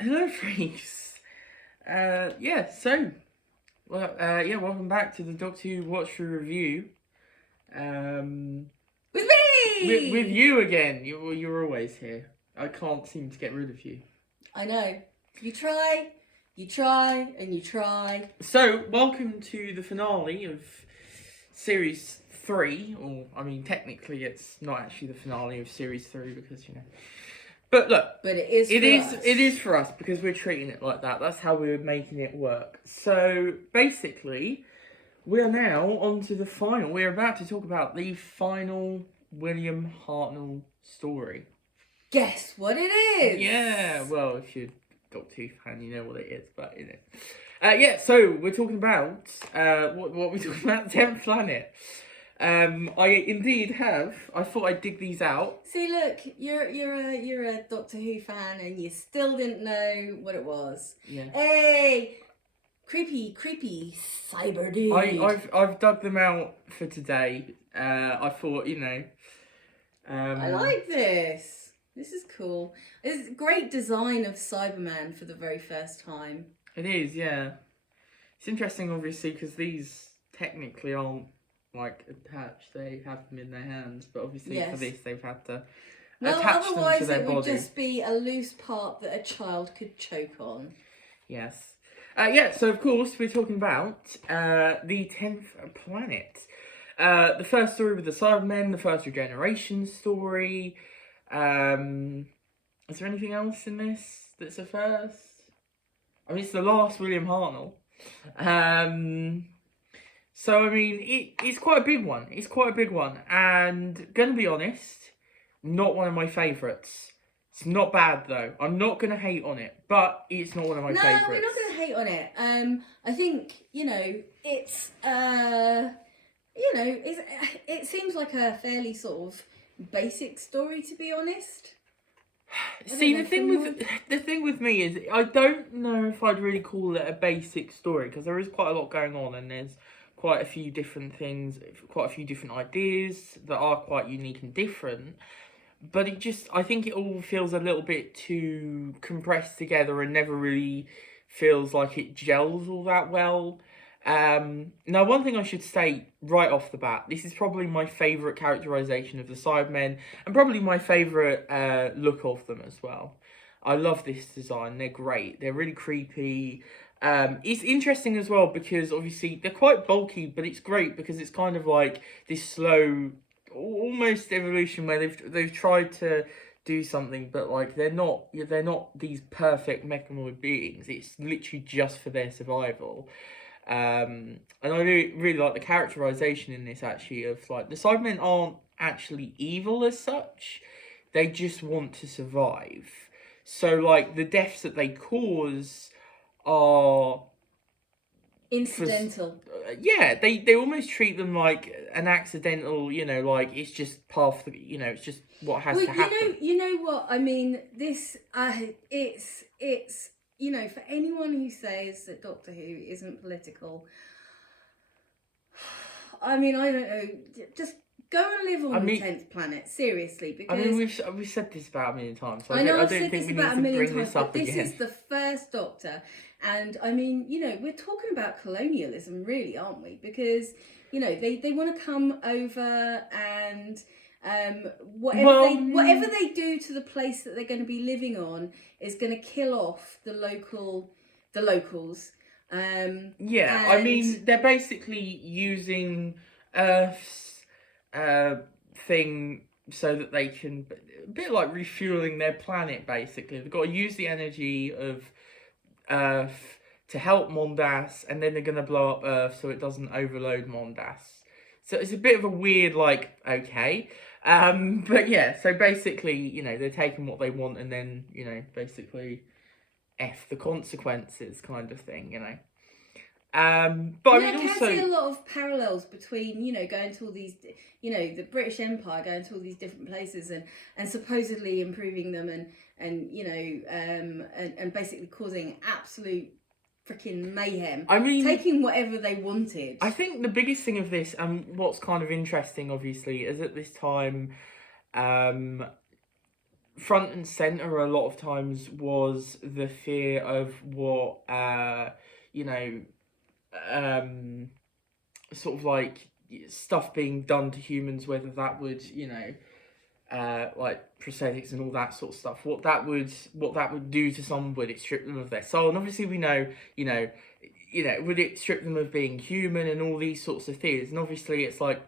Hello, freaks. Welcome back to the Doctor Who Watch Through review. With me! With you again. You're always here. I can't seem to get rid of you. I know. You try, and you try. So, welcome to the finale of Series 3. Or, technically it's not actually the finale of Series 3 because, But look, But it is for us. It is for us because we're treating it like that. That's how we're making it work. So basically, we are now on to the final. We're about to talk about the final William Hartnell story. Guess what it is? Yeah, well, if you're a Doctor Who fan, you know what it is. But so we're talking about what we're talking about. 10th Planet. I indeed have. I thought I'd dig these out. See, look, you're a Doctor Who fan, and you still didn't know what it was. Yeah. Hey, creepy cyber dude. I've dug them out for today. I thought, I like this. This is cool. It's great design of Cyberman for the very first time. It is, yeah. It's interesting, obviously, because these technically aren't attached. They have them in their hands, but obviously for this they've had to attach them to their body. Otherwise it would just be a loose part that a child could choke on. Yes. So of course we're talking about the 10th Planet. The first story with the Cybermen, the first regeneration story. Is there anything else in this that's a first? It's the last William Hartnell. It's quite a big one. It's quite a big one. And, gonna be honest, not one of my favourites. It's not bad, though. I'm not gonna hate on it, but it's not one of my favourites. No, we're not gonna hate on it. I think, it seems like a fairly sort of basic story, to be honest. See, the thing with me is I don't know if I'd really call it a basic story because there is quite a lot going on and there's quite a few different things, quite a few different ideas that are quite unique and different. But I think it all feels a little bit too compressed together and never really feels like it gels all that well. Now, one thing I should say right off the bat, this is probably my favourite characterisation of the Cybermen and probably my favourite look of them as well. I love this design. They're great. They're really creepy. It's interesting as well because obviously they're quite bulky, but it's great because it's kind of like this slow, almost evolution where they've tried to do something, but they're not these perfect mechanoid beings. It's literally just for their survival. And I really like the characterization in this actually of the Cybermen aren't actually evil as such. They just want to survive. So the deaths that they cause are incidental. They almost treat them like an accidental, it's just part of the, it's just what has to happen. You know what I mean? This it's for anyone who says that Doctor Who isn't political, I don't know, just go and live on the 10th planet, seriously, because we've said this about a million times, so I know I I've don't said think this we about need a to million bring times, this up but this again. is the first Doctor, and we're talking about colonialism, really, aren't we? Because they want to come over and whatever they do to the place that they're going to be living on is going to kill off the locals. They're basically using Earth's thing so that they can, a bit like refueling their planet, basically. They've got to use the energy of Earth to help Mondas, and then they're going to blow up Earth so it doesn't overload Mondas. So it's a bit of a weird, okay. But yeah, so basically, they're taking what they want and then, basically F the consequences kind of thing, But I can see a lot of parallels between, going to all these, the British Empire going to all these different places and supposedly improving them and basically causing absolute freaking mayhem. Taking whatever they wanted. I think the biggest thing of this, what's kind of interesting, obviously, is at this time, front and center a lot of times was the fear of what you know, sort of like stuff being done to humans, whether that would, like prosthetics and all that sort of stuff, what that would do to someone. Would it strip them of their soul? And obviously we know, would it strip them of being human and all these sorts of things? And obviously it's like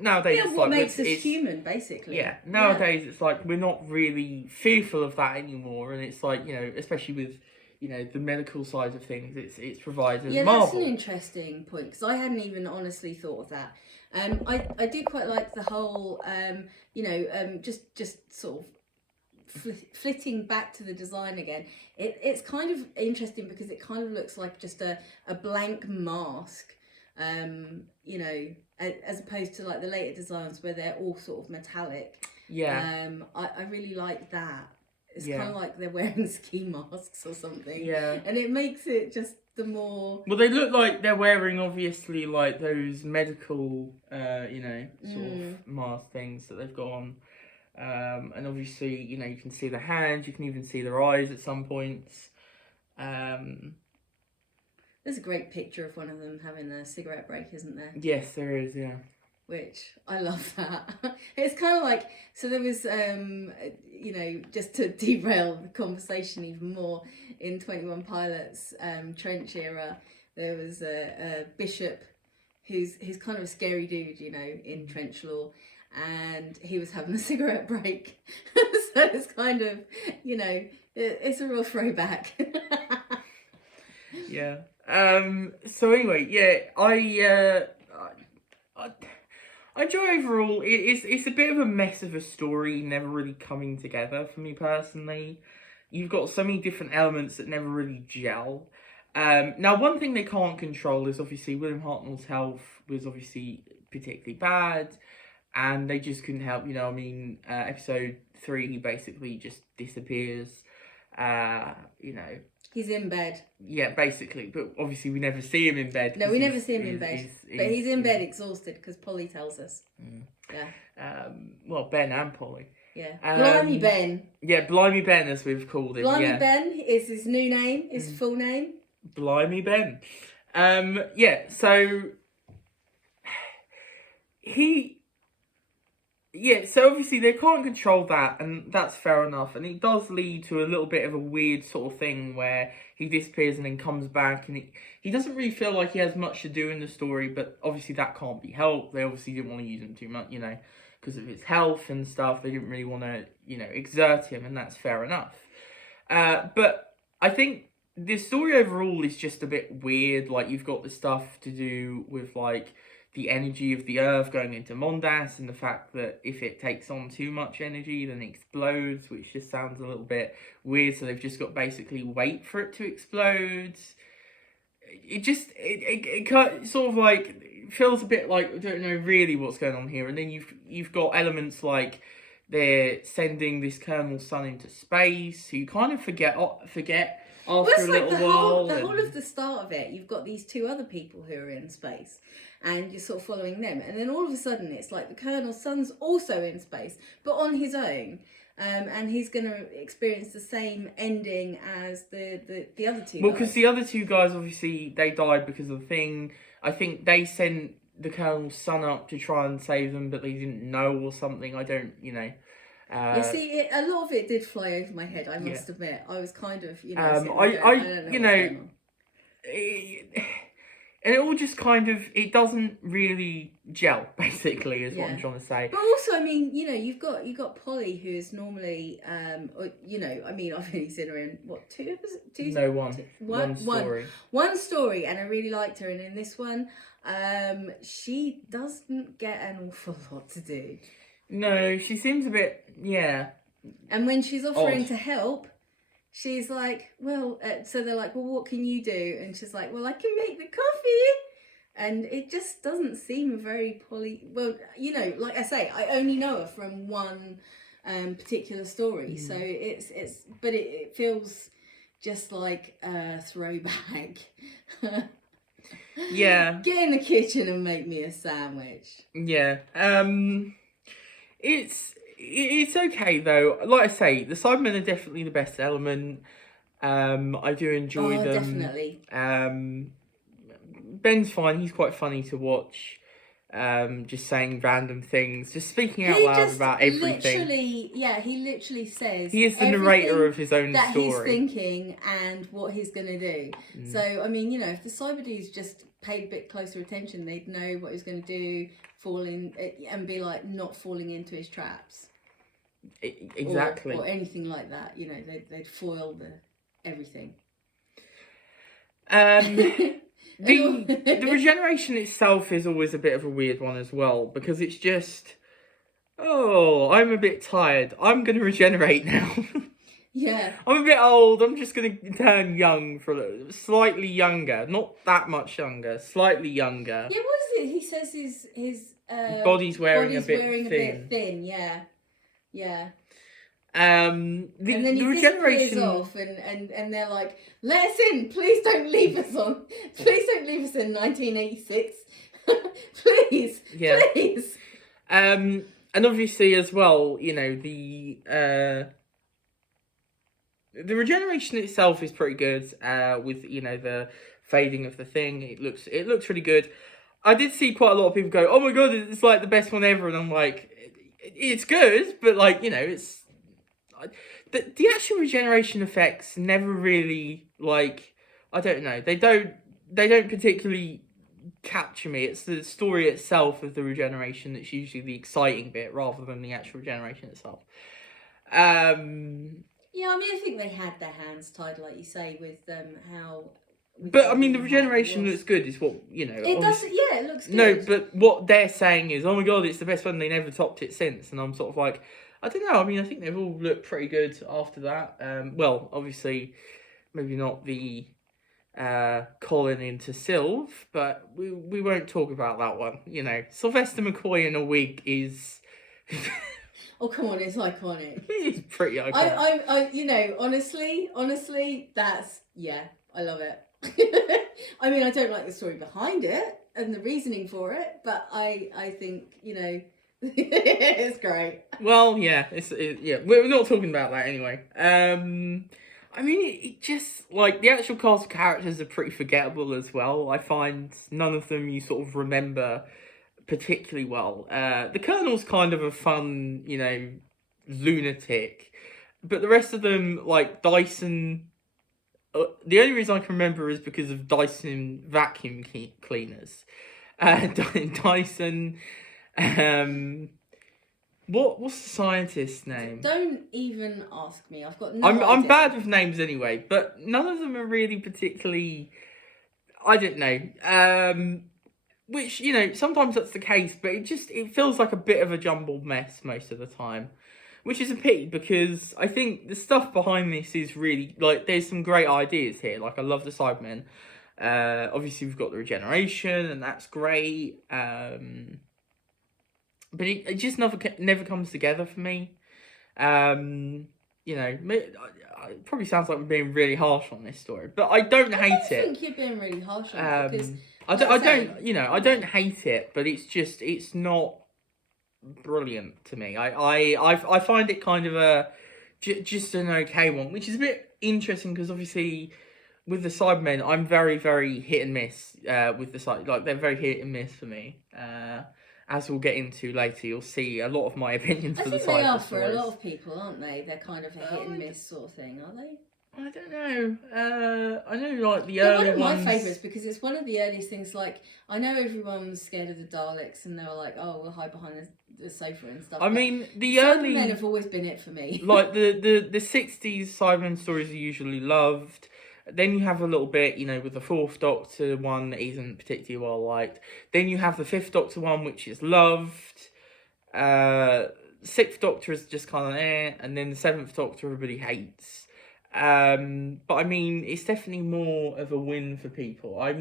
nowadays it's what like makes us human, basically. Yeah, nowadays it's like we're not really fearful of that anymore, and it's like, especially with the medical side of things, it's provided. Yeah, marvel. That's an interesting point, because I hadn't even honestly thought of that. I do quite like the whole just sort of flitting back to the design again. It's kind of interesting because it kind of looks like just a blank mask, as opposed to like the later designs where they're all sort of metallic. Yeah. I really like that. It's kind of like they're wearing ski masks or something. Yeah. And it makes it just the more... Well, they look like they're wearing, obviously, like those medical, sort of mask things that they've got on. And obviously, you can see the hands, you can even see their eyes at some points. There's a great picture of one of them having a cigarette break, isn't there? Yes, there is, yeah. Which, I love that. It's kind of like, so there was, just to derail the conversation even more, in 21 Pilots Trench era, there was a bishop who's kind of a scary dude, in trench law, and he was having a cigarette break. So it's kind of, it's a real throwback. Yeah. So anyway, yeah, I enjoy overall. It's a bit of a mess of a story, never really coming together for me personally. You've got so many different elements that never really gel. Now, one thing they can't control is obviously William Hartnell's health was obviously particularly bad, and they just couldn't help. Episode 3, he basically just disappears. He's in bed. Yeah, basically, but obviously we never see him in bed. No, we never see him in bed. But he's in bed exhausted because Polly tells us. Yeah. Well, Ben and Polly. Yeah. Blimey Ben. Yeah, Blimey Ben, as we've called him. Blimey Ben is his new name, his full name. Blimey Ben. Yeah, so so obviously they can't control that, and that's fair enough. And it does lead to a little bit of a weird sort of thing where he disappears and then comes back, and he doesn't really feel like he has much to do in the story, but obviously that can't be helped. They obviously didn't want to use him too much, because of his health and stuff. They didn't really want to, exert him, and that's fair enough. But I think the story overall is just a bit weird. Like, you've got the stuff to do with, like, the energy of the Earth going into Mondas, and the fact that if it takes on too much energy, then it explodes, which just sounds a little bit weird. So they've just got basically wait for it to explode. It sort of like feels a bit like I don't know really what's going on here. And then you've got elements like they're sending this Colonel's son into space, who you kind of forget after a little while. The whole of the start of it, you've got these two other people who are in space, and you're sort of following them, and then all of a sudden it's like the Colonel's son's also in space, but on his own, and he's going to experience the same ending as the other two. Well, because the other two guys, obviously, they died because of the thing. I think they sent the Colonel's son up to try and save them, but they didn't know or something. I don't, you see, a lot of it did fly over my head. I must admit, I was kind of, I don't know and it all just kind of, it doesn't really gel, basically, is what I'm trying to say. But also, I mean, you've got Polly, who's normally, I've only seen her in, two? No, one story. One story, and I really liked her, and in this one, she doesn't get an awful lot to do. No, she seems a bit, And when she's offering odd to help, she's like, well, so they're like, well, what can you do? And she's like, well, I can make the coffee. And it just doesn't seem very well, like I say, I only know her from one particular story. So it feels just like a throwback. Yeah. Get in the kitchen and make me a sandwich. Yeah. it's okay though. Like I say, the Cybermen are definitely the best element. I do enjoy them. Definitely. Ben's fine. He's quite funny to watch. Just saying random things, just speaking out He loud just about everything. he literally says He is the narrator of his own that story. he's thinking and what he's going to do. So, I mean, you know, if the cyber dudes just paid a bit closer attention, they'd know what he was going to do, fall in, and be like not falling into his traps. Exactly. Or anything like that. You know, they'd foil everything. The regeneration itself is always a bit of a weird one as well, because it's just, oh, I'm a bit tired. I'm going to regenerate now. Yeah. I'm a bit old. I'm just going to turn young slightly younger. Not that much younger. Slightly younger. Yeah, what is it? He says his body's wearing a bit thin. Yeah. Yeah. And then he the regeneration off, and they're like, "Let us in, please don't leave us please don't leave us in 1986, please, yeah. please." And obviously as well, you know, the regeneration itself is pretty good. With, you know, the fading of the thing, it looks really good. I did see quite a lot of people go, "Oh my god, it's like the best one ever," and I'm like, it's good, but like, you know, it's. The actual regeneration effects never really, like, I don't know, they don't particularly capture me. It's the story itself of the regeneration that's usually the exciting bit rather than the actual regeneration itself. Yeah, I mean, I think they had their hands tied, like you say, with how. But I mean, the regeneration looks good, is what, you know. It does, yeah, it looks good. No, but what they're saying is, oh my god, it's the best one, they never topped it since. And I'm sort of like, I don't know, I mean, I think they've all looked pretty good after that. Well, obviously, maybe not the Colin into Sylv, but we won't talk about that one. You know, Sylvester McCoy in a wig is... Oh, come on, it's iconic. It's pretty iconic. I you know, honestly, that's, yeah, I love it. I mean, I don't like the story behind it and the reasoning for it, but I think, you know, it's great. Well, yeah, yeah, we're not talking about that anyway. I mean, it just, like, the actual cast of characters are pretty forgettable as well. I find none of them you sort of remember particularly well. The Colonel's kind of a fun, you know, lunatic, but the rest of them, like Dyson. The only reason I can remember is because of Dyson vacuum cleaners. Dyson. What's the scientist's name? Don't even ask me. I've got no idea. I'm bad with names anyway, but none of them are really particularly. I don't know. Which, you know, sometimes that's the case, but it feels like a bit of a jumbled mess most of the time. Which is a pity, because I think the stuff behind this is really, like, there's some great ideas here. Like, I love the Cybermen. Obviously, we've got the regeneration, and that's great. But it just never comes together for me. You know, it probably sounds like I'm being really harsh on this story, but I don't hate it. I think you're being really harsh on it, because... I don't hate it, but it's not brilliant to me. I find it kind of just an okay one, which is a bit interesting, because obviously with the Cybermen, I'm very, very hit and miss with the side. Like, they're very hit and miss for me. As we'll get into later, you'll see a lot of my opinions for the Cyber stories. I think they are for a lot of people, aren't they? They're kind of a hit and miss sort of thing, are they? I don't know. I know, like, the early ones. One of my favourites, because it's one of the earliest things. Like, I know everyone was scared of the Daleks, and they were like, "Oh, we'll hide behind the sofa and stuff." I mean, the early Cybermen have always been it for me. Like the 60s Cybermen stories are usually loved. Then you have a little bit, you know, with the Fourth Doctor one that isn't particularly well liked. Then you have the Fifth Doctor one, which is loved. Sixth Doctor is just kind of and then the Seventh Doctor everybody hates. But I mean, it's definitely more of a win for people. I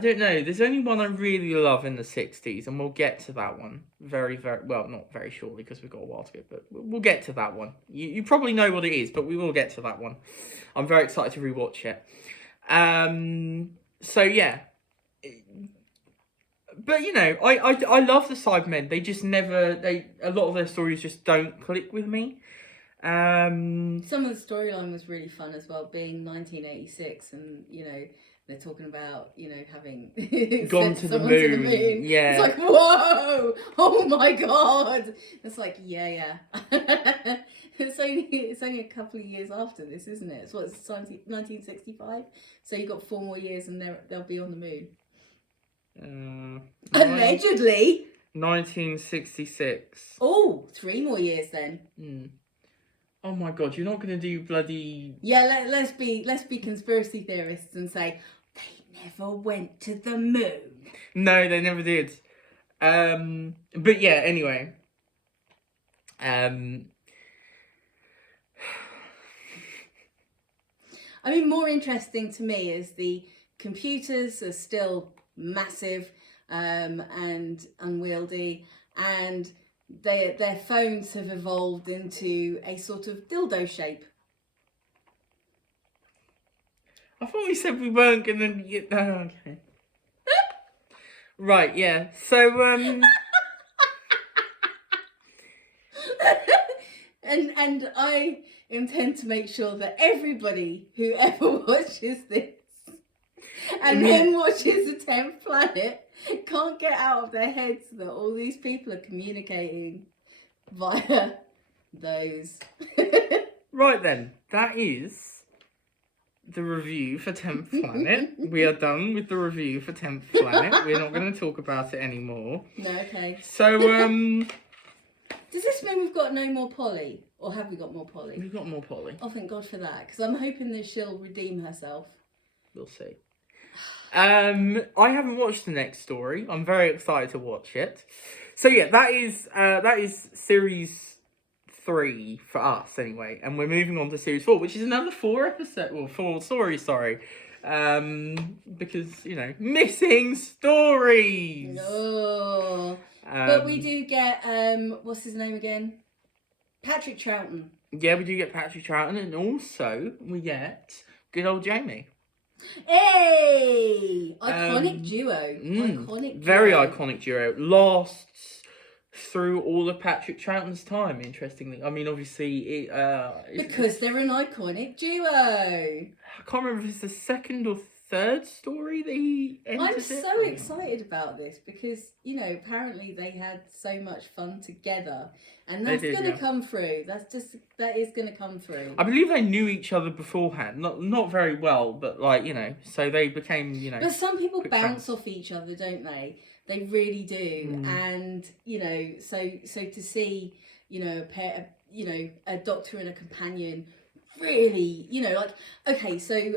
don't know, there's only one I really love in the 60s, and we'll get to that one very, very, well, not very shortly, because we've got a while to go, but we'll get to that one. You probably know what it is, but we will get to that one. I'm very excited to rewatch it. So yeah, But you know, I love the Cybermen. They just never a lot of their stories just don't click with me. Some of the storyline was really fun as well, being 1986, and they're talking about having Gone sent to the someone to the moon. moon. Yeah. It's like, whoa, oh my god. It's like, yeah. It's only a couple of years after this, isn't it? It's 1965. So you've got 4 more years, and they'll be on the moon. Allegedly. 1966. Oh, 3 more years then. Oh my god, you're not gonna do bloody... Yeah, let's be conspiracy theorists and say they never went to the moon. No, they never did. But yeah, anyway. I mean, more interesting to me is the computers are still massive and unwieldy, and their phones have evolved into a sort of dildo shape. I thought we said we weren't gonna get... Oh, okay. Right, yeah. So, and I intend to make sure that everybody who ever watches this and then watches the 10th Planet can't get out of their heads that all these people are communicating via those. Right then, that is the review for 10th Planet. We are done with the review for 10th Planet. We're not going to talk about it anymore. No, okay. So, does this mean we've got no more Polly? Or have we got more Polly? We've got more Polly. Oh, thank God for that. Because I'm hoping that she'll redeem herself. We'll see. I haven't watched the next story. I'm very excited to watch it. So yeah, that is series 3 for us anyway, and we're moving on to series 4, which is another 4 stories. Sorry, because missing stories. No, but we do get what's his name again? Patrick Troughton. Yeah, we do get Patrick Troughton, and also we get good old Jamie. Hey! Iconic duo. Very iconic duo. Lasts through all of Patrick Troughton's time, interestingly. I mean, obviously... because they're an iconic duo. I can't remember if it's the second or third story that he entered. I'm so excited about this because, apparently they had so much fun together. And that's going to come through. That is going to come through. I believe they knew each other beforehand. Not very well, but so they became, But some people bounce off each other, don't they? They really do. And, so to see, a pair, a doctor and a companion really, okay, so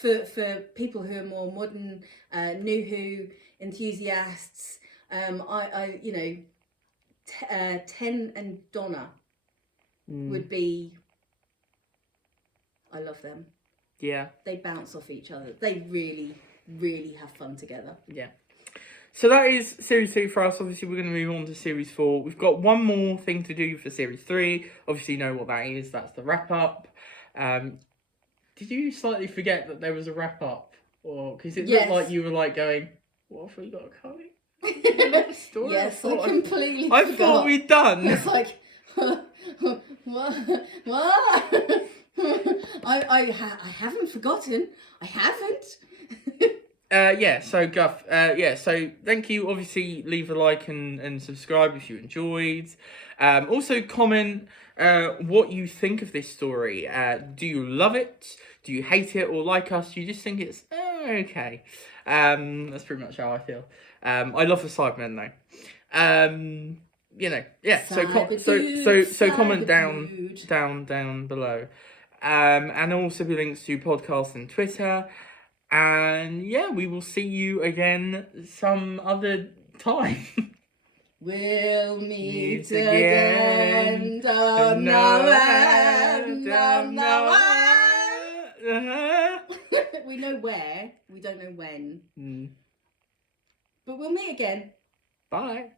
for people who are more modern, New Who enthusiasts, Ten and Donna would be... I love them. Yeah. They bounce off each other. They really, really have fun together. Yeah. So that is series 2 for us. Obviously, we're going to move on to series 4. We've got one more thing to do for series 3. Obviously, you know what that is. That's the wrap-up. Did you slightly forget that there was a wrap-up? Or because it looked like you were going, what have we got coming? Yes, I completely I forgot. thought we'd done. It's like, what? I haven't forgotten. I haven't. So Guff, so thank you. Obviously, leave a like and subscribe if you enjoyed. Also comment what you think of this story. Do you love it? Do you hate it or like us? Do you just think it's okay? That's pretty much how I feel. I love the Cybermen though. So comment down below. And also be links to podcast and Twitter. And yeah, we will see you again some other time. We'll meet again. Don't know when. Don't know when. We know where. We don't know when. But we'll meet again. Bye.